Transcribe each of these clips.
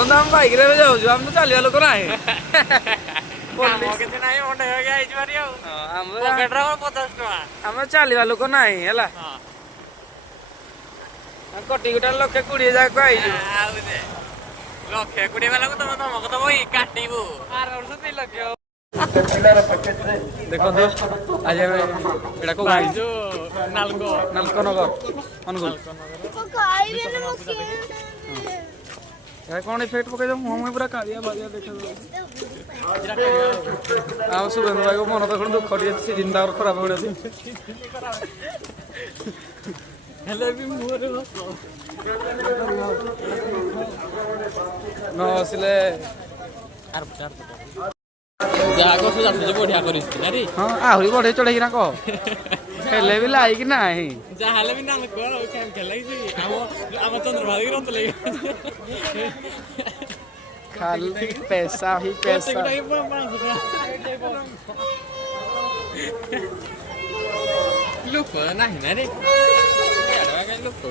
ଦେଖନ୍ତୁ ଆମେ ବାଇକରେ ଏବେ ଯାଉଛୁ ଆମେ ତ ଚାଲିବା ଲୋକ ନାହିଁ ଆମେ ଚାଲିବା ଲୋକ ନାହିଁ ହେଲା କୋଟି ଗୋଟା 1,20,000 ଯାକ ଆଇଛୁ ଲକ୍ଷେ 20 ବାଲାକୁ ତମେ ତମକୁ ତ ବହି କାଟିବୁ 2 ଲକ୍ଷ ଦେଖନ୍ତୁ ଆଜି ଆମେ ଏଇଟା କୋଉ ଗାଁ ନାଲକନଗର ଅନୁଗୁଳ କଣ ଇଫେକ୍ଟ ପକେଇ ମୁଁ ପୁରା କାଳିଆ ବାଳିଆ ଦେଖାଯାଉଛି ଆଉ ସୁବେନ୍ଦ୍ର ଭାଇକୁ ମନ ତ କଣ ଦୁଃଖ ଟିକେ ସିଜିନ୍ ତାଙ୍କର ଖରାପ ହେଉଛି ହେଲେ ବି ମୁହଁରେ ନ ଆସିଲେ ଯାହା କହ ବଢିଆ କରିଛି ହଁ ଆହୁରି ବଢେଇ ଚଢେଇକିନା କହ ହେଲେ ବି ଲାଇକି ନାହିଁ ଯାହା ହେଲେ ବି ନାମ କଣ ଲାଗିଛି ଆମ ଚନ୍ଦ୍ରଭାଗ ରତ ଲାଗି ଖାଲି पैसा ही पैसा ଲୋକ ନାହିଁ ନା ରେ ଲୋକ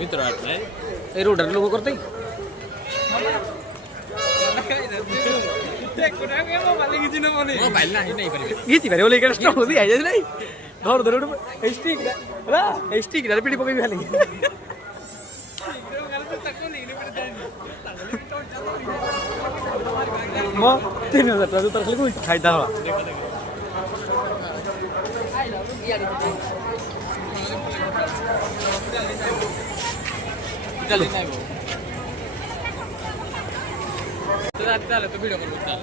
ଭିତର এই রোডের লোক করতে গীতি পারে বলে এখানে স্টপ দিয়ে আইছে নাই ধর ধর এই স্টিক না এই স্টিক রে পিটি পকাই খালি ম 3000 টাকা তোর খালি কই খাই দাও चल नहीं वो चल तो वीडियो करो चल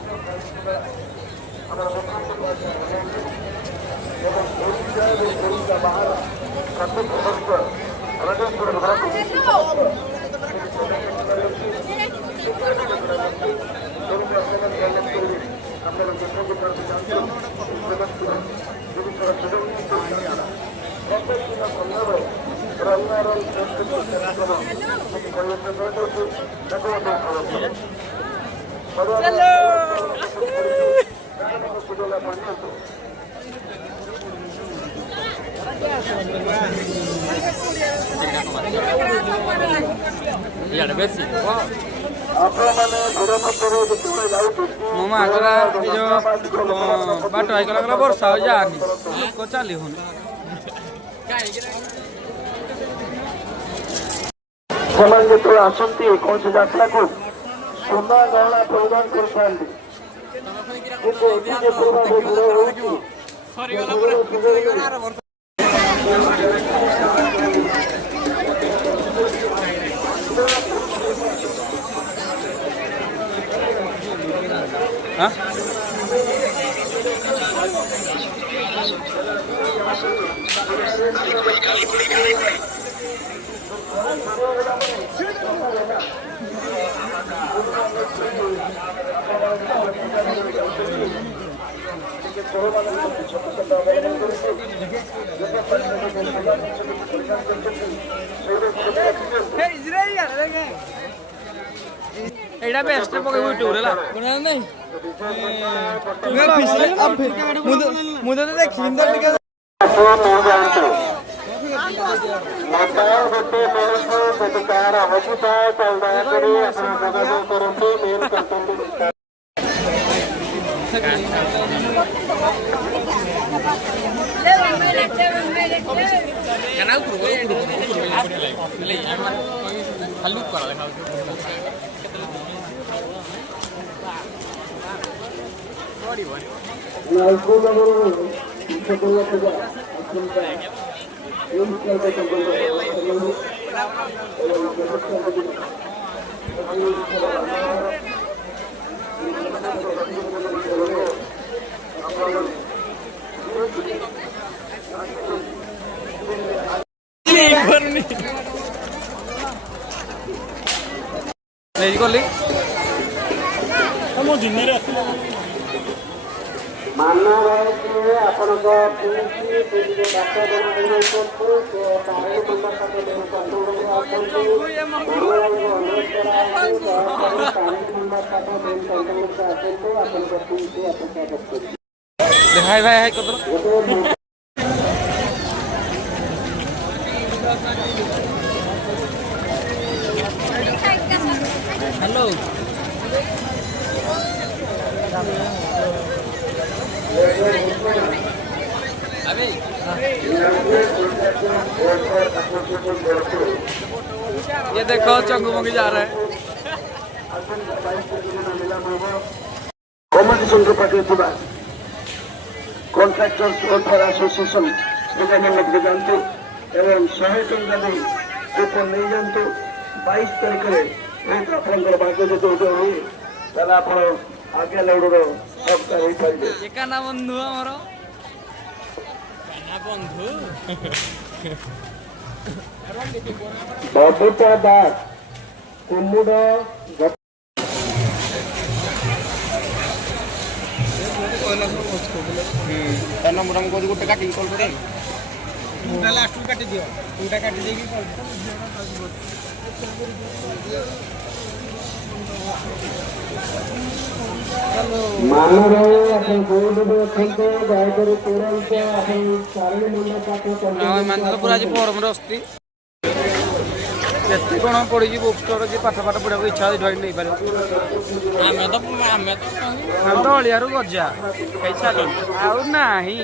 यार बेसी मोमा आगला ये जो बाटो आगला गला वर्षा हो जानी लोक चली होन ସେମାନେ ଯେତେବେଳେ ଆସନ୍ତି କୌଣସି ଯାତ୍ରାକୁ ସୁନା ଗହଣା ପ୍ରଦାନ କରିଥାନ୍ତି କିନ୍ତୁ ଏଠି ଯେ ପରିମାଣ ଭିଡ଼ ରହୁଛି एडा बेस्ट पके यूट्यूब रे ला बना नहीं मैं पिछले मुझे तो देखिन तो टिके ମତାଳ ଗୋଟେ ମେଳକୁ ଯଦି କାହାର ହଜିଥାଏ ତାହେଲେ ଦୟାକରି ଆପଣ ଯୋଗାଯୋଗ କରନ୍ତୁ ମେଲ୍ କରିଛନ୍ତି हल्लू करा देखा नहीं गली ମାନ ରହିଛି ଆପଣଙ୍କ ପିଇକି ବାଟ ଜଣାଇଛନ୍ତି ପାଣି କିମ୍ବା ପାଣି କିମ୍ବା ଆସନ୍ତୁ ଆପଣଙ୍କ ପିଇକି ଅପେକ୍ଷା କରୁଛନ୍ତି हाय भाई हाय कदर हेलो अबे ये देखो चंगू मंगी जा रहा है। कॉम्पिटिशन के पार्टी थी कॉन्ट्रैक्टर्स वेलफेयर एसोसिएशन एखाने लोग जानते एवं 100 टंका नहीं कूपन नहीं जानते 22 तारीख में आपंकर भाग्य जो उदय हुए ताला आपण आगे लौड़ो सबटा होई पाइबे ये का ना बंधु हमरो बंधु बबीता दास कुमुड़ा नंबर हमको गोटे काटिंग कॉल करे टूटा लास्ट काटी दियो टूटा काटी देगी कॉल मानरो अपन बोर्ड में खेलते जाय करे तुरंत अपन सारे मुंडा पाके चल हां मान पूरा आज फॉर्म रे अस्ति केते कोन पड़ी जी बुक स्टोर जी पाठ पाठ पढ़ा इच्छा ढाई नहीं पारे हमें तो अलियारू गजा कैसा लो आउ नाही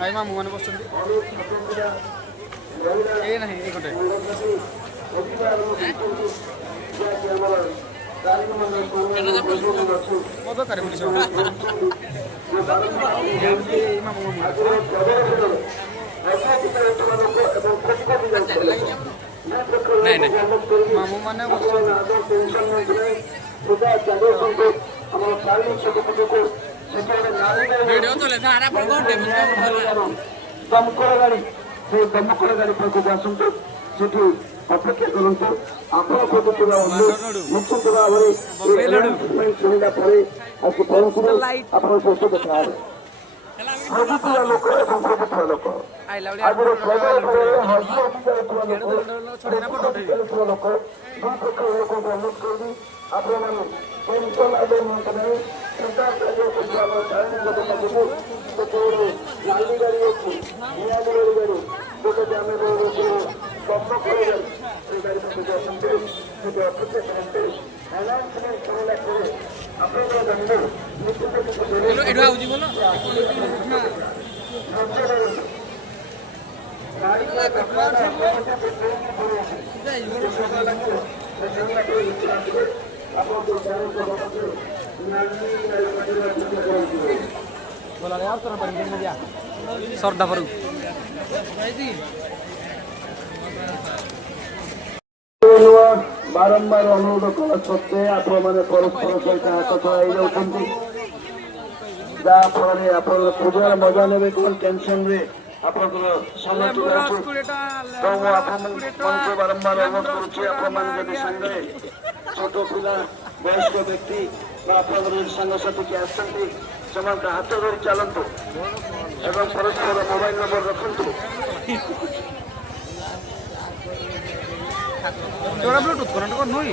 भाई मामू माने बसଛନ୍ତି ए नाही ए कोटे मदो करे मुझे मामू नहीं नहीं मामू माने वीडियो तो लेता आ रहा पर कौन दमकल गाड़ी से दमकल गाड़ी पर आसतु सेठी अपेक्षा करंतु आपण खोजुଥିବା ନିଶ୍ଚିତ ଭାବରେ ସୁବିଧା ପରେ ଆସି ପହଞ୍ଚିଲେ ଆପଣ ଶେଷ ଦେଖା ହେବେ ଖୋଜୁଥିବା ଲୋକ ଏବଂ ଖୋଜୁଥିବା ଲୋକ ଆଗର ପ୍ରବଳ ପରେ ହଜି ଥିବା ଲୋକ ଥିବା ଲୋକ ଦୁଇ ପ୍ରକାର ଲୋକଙ୍କୁ ଅନୁରୋଧ କରିବି ଆପଣମାନେ ଟେନସନ୍ ଆଦୌ ନିଅନ୍ତୁ ନାହିଁ ଚିନ୍ତା କାର୍ଯ୍ୟ କରୁଥିବା ଆମର ଚାଳିଶ ଲୋକ ପାଖକୁ ସେତେବେଳେ ଲାଲି ଗାଡ଼ି ଅଛି ନିଆଲି ଗାଡ଼ି ଯୋଉଟାକି ଆମେ ଦମକଳ ଗାଡ଼ି ସେ ଗାଡ଼ି ପାଖକୁ ଆସନ୍ତୁ ସେଠି ଅପେକ୍ଷା କରନ୍ତୁ ଆନାଉନ୍ସମେଣ୍ଟ ସରିଲା ପରେ ଆପଣଙ୍କର ଜାଣିବେ ନିଶ୍ଚିତ କିଛି एडो आउजी बोलो सरदा परू बारंबार अनुरोध कला सत्वे आपण मैंने परस्पर सहित हाथ चलाई जाऊँगी जहाँफल आप पूजार मजा ने कौन टेनसन रे बारंबार अनुरोध करुचे छोट पिला वयस्क व्यक्ति सांगसाथी किए आसती से हाथ धरी चलतु एवं परस्पर मोबाइल नंबर रखु जोड़ा ब्लूटूथ करंट को नोई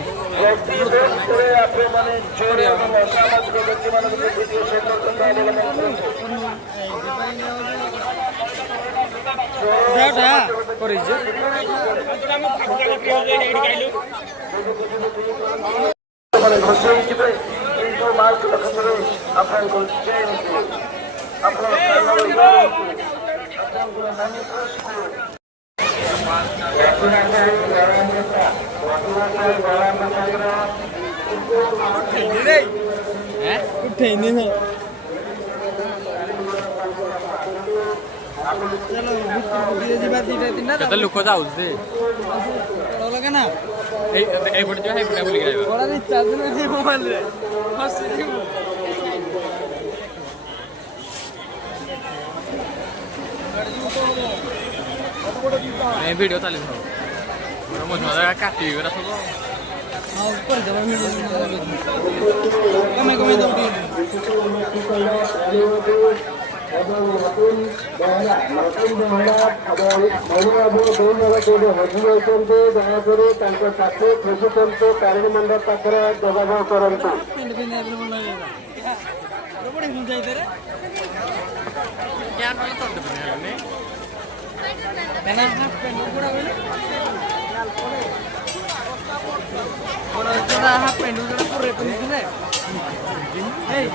असामाजिक व्यक्ति भिडियो घोषे किंतु मार्क रखते आपको चेन केते लोक जाउछे लगे ना ए पट जो है बोली गयो बड़ा रिचार्ज नहीं मोबाइल रे हसी ए वीडियो चालू हो मजा काटी गरा सब हां ऊपर दबा कमे कमे दौड़ी ଏବଂ ନতুନ ମହିଳା ମହିଳାବୁ ଦୁଇ ଜଣ ଯୋଉଠି ହଜି ଯାଇଛନ୍ତି ଦୟାକରି ତାଙ୍କ ସାଥୀ ଖୋଜୁଛନ୍ତି ତାରିଣୀ ମଣ୍ଡପ ପାଖରେ ଯୋଗାଯୋଗ କରନ୍ତୁ Bueno, esto da happy ending করে পুরো পিছনে এই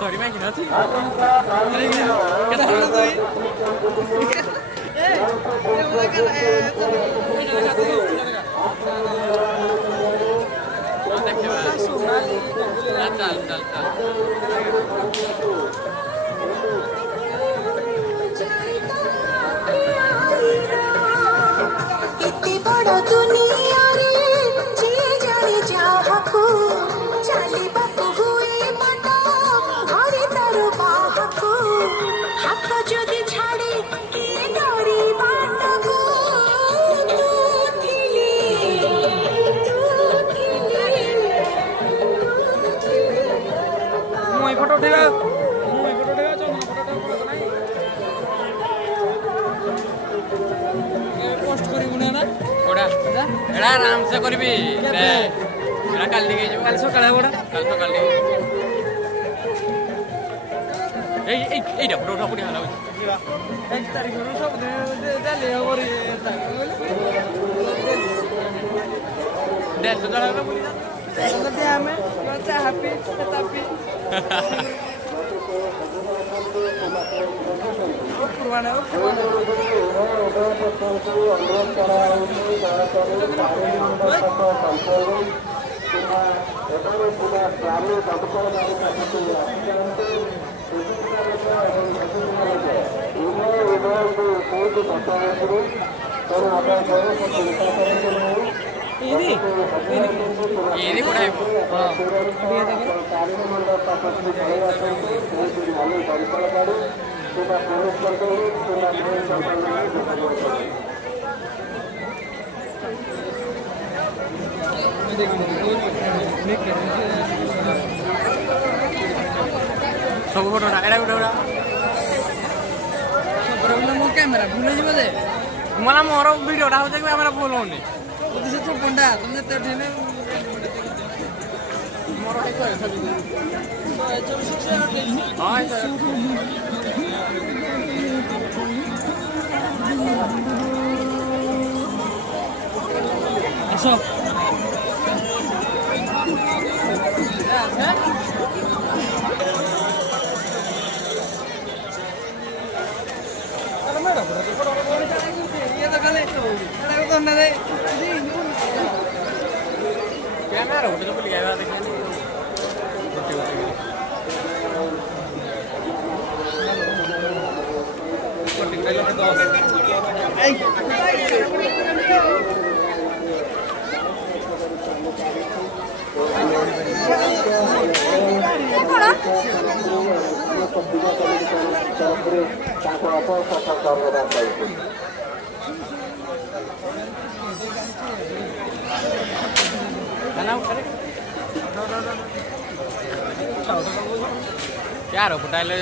Sorry, imagínate. কেডা হলো তুই Chal. इतनी बड़ा दुनिया रे जे जाने जाहको चाली बापू हुए मना घरे तारो बाहको हाथ जदि छाड़े के डरी बाटगो तू थिली ମୁଁ ଏଇ ଫଟୋ ଉଠେଇବା ଚଲ ଫଟୋ ନାହିଁ ପୋଷ୍ଟ କରିବୁନି ନା କୋଉଟା ଏଟା ଆରାମସେ କରିବି ଏଟା କାଲି ଟିକେ ଯିବ କାଲି ସକାଳେ ହବ ନା କାଲି ସକାଳେ ଏଇଟା ଫଟୋ ଉଠା ପୁଣି ହେଲା 1 ତାରିଖରୁ ସବୁଦିନ ଚାଲି ହବ ରେ ଦେଶ ଜଣକ ପୁଣି ଯଦି ଆମେ ଚାହା ପି ତାପି ఇది కూడా ସବୁ ଫଟୋଟା ଏଇଟା ଗୋଟେ ମୋ କ୍ୟାମେରା ଭୁଲ ଯିବ ଯେ मला मोर भिडिओटा हଉଛି କି ଆମର ଭୁଲ ହଉନି ସେ ଛପନଟା ତମେ ଯେତେ ଉଠେଇଲେ ମୋର ହେଇ ଆସ କ୍ୟାମେରା ଗୋଟେ ତ ବୁଲି ଆଇବା ଦେଖିନି यार फुटाइले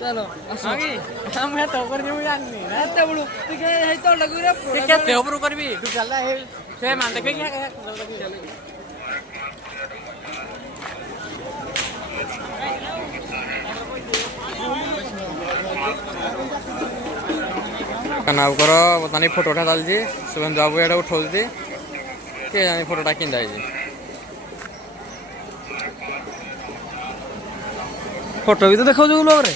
चलो हम तो ऊपर जो जाननी ना ଏତେ ବେଳୁ ଟିକେ ହେଇ ତ ଲଗୁରେ କେତେ ଉପରୁ କରିବି ତୁ ଚାଲା ହେ ସେ ମାନ ଦେଖେ କି कनावकर पता नहीं फोटो उठा चलती शुभेंदु बाबू एटा उठाऊँगी किए जानी फोटोटा कि फोटो भी तो देखो जो लोग रे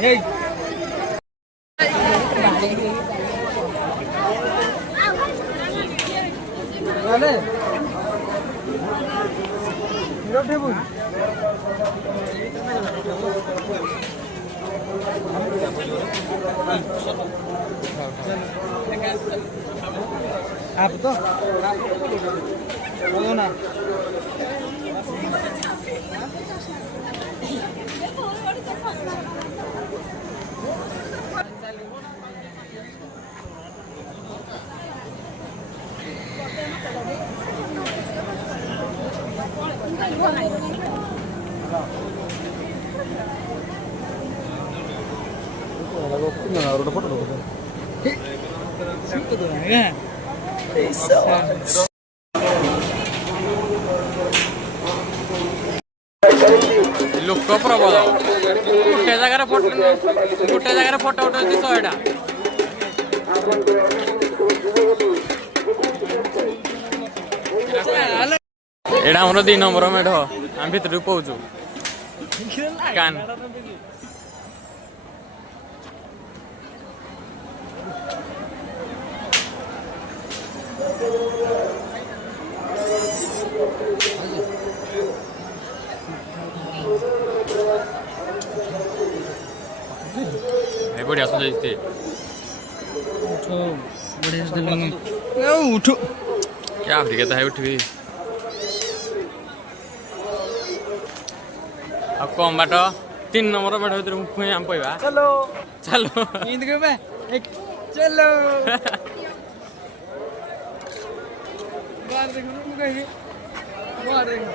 Hey. Vale. आप तो बोलो ना ଲୋକ ପ୍ରବଳ ଗୋଟେ ଜାଗାରେ ଫଟୋ ଉଠଉଛି 100ଟା। ଏଇଟା ଆମର 2 ନମ୍ବର ମେଢ ଆମେ ଭିତରକୁ ପଉଛୁ କାନ बढ़िया सजाइते उठो क्या अफ्रीका है उठवी अब कम बाट 3 नंबर मेढ भीतर पुणी आम पइबा चलो चलो नींद के बे एक चलो बाहर देखो तुम कहीं बाहर देखो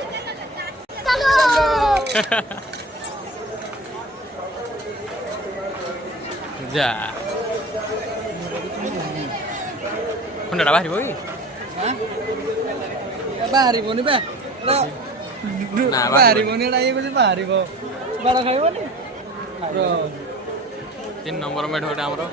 चलो जा कुंडा बाहरी बोई हां बाहरी बोनी बे ना बाहरी बोनी एडा ये कुछ बाहरी बो बड़ा खाइबोनी रो 3 नंबर मेढ होटा हमरो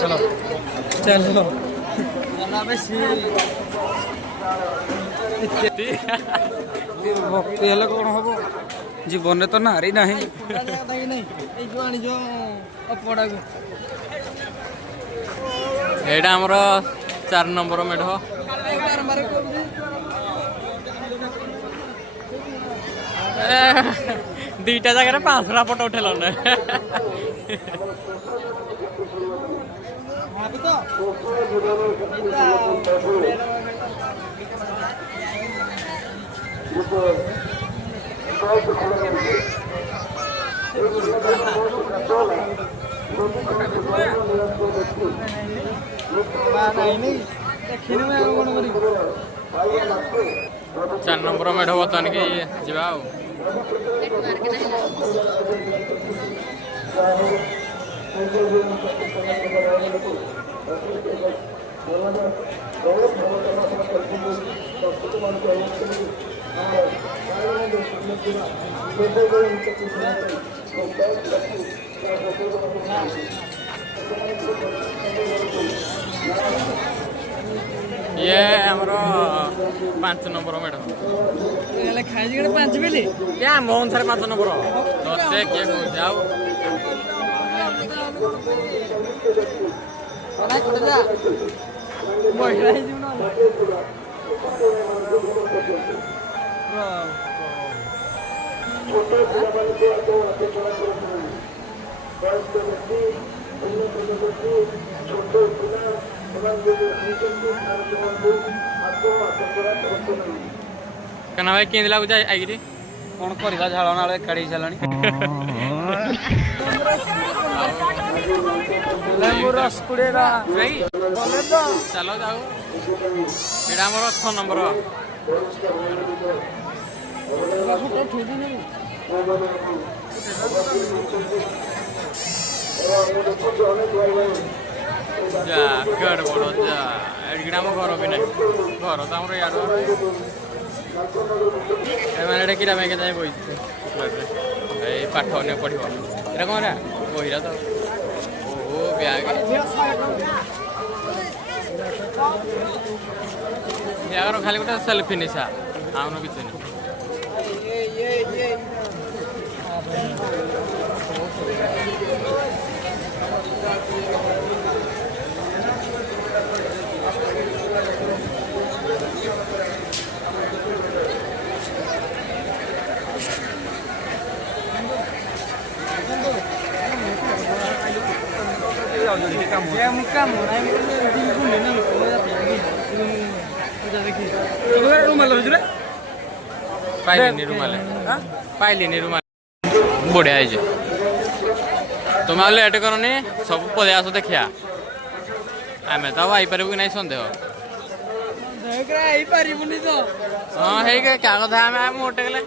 चलो चलो ना बेसी भक्ति हेले कौन हम जीवन तो नारी ना एटा हमर 4 नंबर मेढ 2टा जगह 5टा फोटो उठेल चार नंबर मेढ बर्तमान की जा ये हमरो 5 नंबर मेढ खाई 5 बेले क्या मोहन थारे 5 नंबर दसे के को जाओ ना कोड जा मोइरा ही जुना छोटे पिलाମାନେ को अपेक्षा करते बयस्क व्यक्ति छोटे पिला कना भाई केंद लागु जाय आइरी कौन करवा झाड़ ना काढ़ी सालानी लेंबू रस कुड़ेरा भाई बोले तो चलो जाओ एडा हमर 6 नंबर फोटो ठेदी नहीं जा गड़ बड़ो जा एडगड़ा हम घर भी नहीं घर तो हमर यार एमाने एडा किरा में के जाय बोई ए पाठ ने पढ़िबो एरा कोनरा बोहिरा तो ओ ବ୍ୟାଗର ଖାଲି ଗୋଟେ ସେଲ୍ଫି ନିଶା ଆଉ କିଛି ନାହିଁ। ପାଇଲିନି ରୁମାଲ ବଢିଆ ହେଇଛି। ତୁମେ ଆଉ ଲେଟ୍ କରନି, ସବୁ ପଳେଇ ଆସ ଦେଖିଆ। ଆମେ ତ ଆଉ ଆଇପାରିବୁ କି ନାଇଁ ସନ୍ଦେହ। ହେଇପାରିବୁନି ତ ହଁ ହେଇକି କାହା କଥା ଆମେ ମୋଟେ ଗଲେ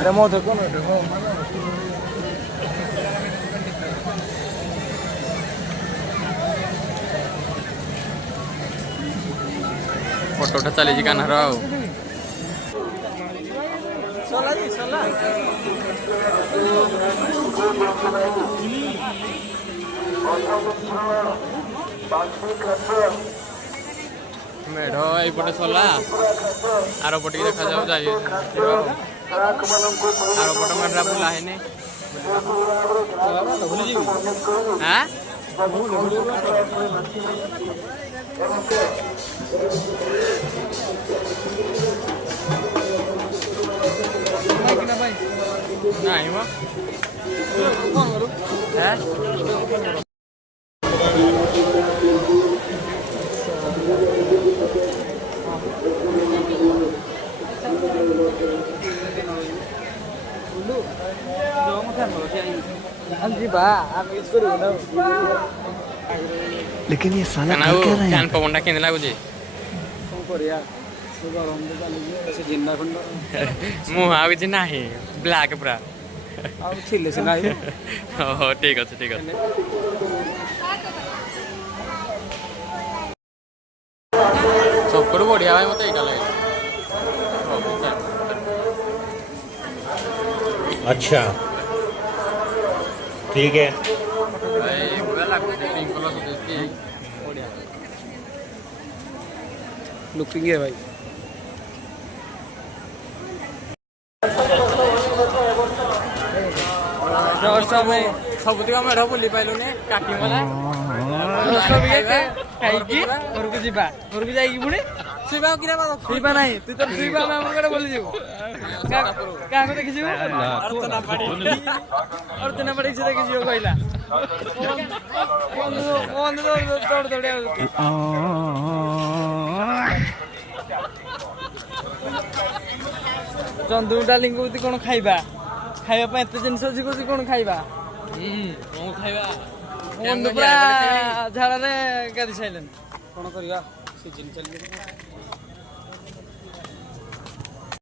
ଆରେ ମୋ ଦେଖ ଫଟୋଟା ଚାଲିଛି କାହ୍ନାର ଆଉ। ମେଢ ଏଇପଟେ ସରିଲା, ଆର ପଟିକି ଦେଖାଯାଉ ଯାଇ ଆର ପଟ ମେଢଟା ବୁଲା ହେଇନି। ଆଁ ନାହିଁ ମ लेकिन ये साला କାହ୍ନା कर क्या रहे हैं? ଫ୍ୟାନ୍ ପବନଟା କେମିତି ଲାଗୁଛି? ମୁଁ ଆଉ କିଛି ନାହିଁ, ବ୍ଲାକ୍ ପୁରା। ହଉ ଠିକ୍ ଅଛି ଠିକ୍ ଅଛି। ସବୁଠୁ ବଢିଆ ଭାଇ ମତେ ଏଇଟା ଲାଗେ। अच्छा ठीक है। ଭାଇ ବଢିଆ ଲାଗୁଛି, ପିଙ୍କ କଲର ସଜେଇଛି ବଢିଆ। लुकिंग है भाई। ସବୁତିକ ମେଢ ବୁଲି ପାଇଲୁନି, କାଟି ଗଲା। ଘରକୁ ଯିବା, ଘରକୁ ଯାଇକି ପୁଣି ଶୋଇବା ନାହିଁ। ତୁ ତ ଶୋଇବା, ଆମେ ଆମର କୁଆଡେ ବୁଲି ଯିବୁ। କାହାକୁ ଦେଖିଯିବୁ? ଅର୍ଚ୍ଚନା ପାଢୀ ସେ ଦେଖିଯିବ କହିଲା। ଚନ୍ଦୁ ଡାର୍ଲିଂ କହୁଛି କଣ ଖାଇବା, ଖାଇବା ପାଇଁ ଏତେ ଜିନିଷ ଅଛି, କହୁଛି କଣ ଖାଇବା। ମୁଁ ଖାଇବା ବନ୍ଧୁ ପୁରା ଝାଳରେ ଗାଧି ସାଇଲେନି। କଣ କରିବା, ସିଜିନ୍ ଚାଲିଛି।